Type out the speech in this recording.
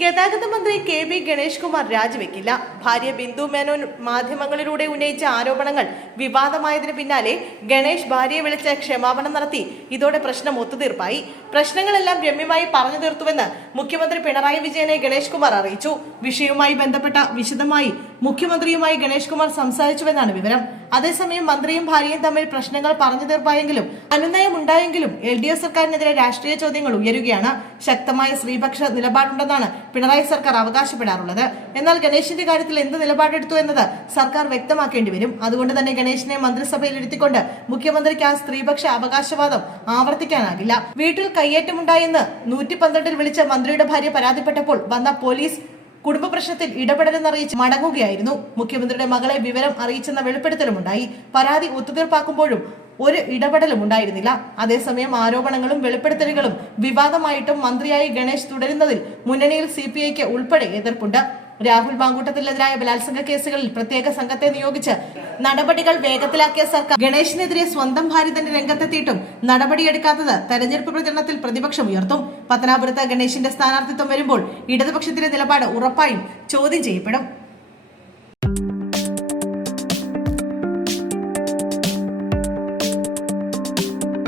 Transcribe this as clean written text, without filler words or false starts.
ഗതാഗത മന്ത്രി കെ.ബി. ഗണേഷ് കുമാർ രാജിവെക്കില്ല. ഭാര്യ ബിന്ദു മേനോൻ മാധ്യമങ്ങളിലൂടെ ഉന്നയിച്ച ആരോപണങ്ങൾ വിവാദമായതിനു പിന്നാലെ ഗണേഷ് ഭാര്യയെ വിളിച്ച് ക്ഷമാപണം നടത്തി. ഇതോടെ പ്രശ്നം ഒത്തുതീർപ്പായി. പ്രശ്നങ്ങളെല്ലാം രമ്യമായി പറഞ്ഞു തീർത്തുവെന്ന് മുഖ്യമന്ത്രി പിണറായി വിജയനെ ഗണേഷ് കുമാർ അറിയിച്ചു. വിഷയവുമായി ബന്ധപ്പെട്ട വിശദമായി മുഖ്യമന്ത്രിയുമായി ഗണേഷ് കുമാർ സംസാരിച്ചുവെന്നാണ് വിവരം. അതേസമയം മന്ത്രിയും ഭാര്യയും തമ്മിൽ പ്രശ്നങ്ങൾ പറഞ്ഞു തീർപ്പായെങ്കിലും അനുനയമുണ്ടായെങ്കിലും LDF സർക്കാരിനെതിരെ രാഷ്ട്രീയ ചോദ്യങ്ങൾ ഉയരുകയാണ്. ശക്തമായ സ്ത്രീപക്ഷ നിലപാടുണ്ടെന്നാണ് പിണറായി സർക്കാർ അവകാശപ്പെടാറുള്ളത്. എന്നാൽ ഗണേഷിന്റെ കാര്യത്തിൽ എന്ത് നിലപാടെടുത്തു എന്നത് സർക്കാർ വ്യക്തമാക്കേണ്ടി വരും. അതുകൊണ്ട് തന്നെ ഗണേഷിനെ മന്ത്രിസഭയിൽ ഇരുത്തിക്കൊണ്ട് മുഖ്യമന്ത്രിക്ക് ആ സ്ത്രീപക്ഷ അവകാശവാദം ആവർത്തിക്കാനാകില്ല. വീട്ടിൽ കയ്യേറ്റമുണ്ടായെന്ന് 112 വിളിച്ച മന്ത്രിയുടെ ഭാര്യ പരാതിപ്പെട്ടപ്പോൾ വന്ന പോലീസ് കുടുംബ പ്രശ്നത്തിൽ ഇടപെടലെന്നറിയിച്ച് മടങ്ങുകയായിരുന്നു. മുഖ്യമന്ത്രിയുടെ മകളെ വിവരം അറിയിച്ചെന്ന വെളിപ്പെടുത്തലുമുണ്ടായി. പരാതി ഒത്തുതീർപ്പാക്കുമ്പോഴും ഒരു ഇടപെടലും ഉണ്ടായിരുന്നില്ല. അതേസമയം ആരോപണങ്ങളും വെളിപ്പെടുത്തലുകളും വിവാദമായിട്ടും മന്ത്രിയായി ഗണേഷ് തുടരുന്നതിൽ മുന്നണിയിൽ CPIക്ക് ഉൾപ്പെടെ എതിർപ്പുണ്ട്. രാഹുൽ മാങ്കൂട്ടത്തിനെതിരായ ബലാത്സംഗ കേസുകളിൽ പ്രത്യേക സംഘത്തെ നിയോഗിച്ച് നടപടികൾ വേഗത്തിലാക്കിയ സർക്കാർ ഗണേഷിനെതിരെ സ്വന്തം ഭാര്യ തന്നെ രംഗത്തെത്തിയിട്ടും നടപടിയെടുക്കാത്തത് തെരഞ്ഞെടുപ്പ് പ്രചരണത്തിൽ പ്രതിപക്ഷം ഉയർത്തും. പത്തനാപുരത്ത് ഗണേഷിന്റെ സ്ഥാനാർത്ഥിത്വം വരുമ്പോൾ ഇടതുപക്ഷത്തിന്റെ നിലപാട് ഉറപ്പായും ചോദ്യം ചെയ്യപ്പെടും.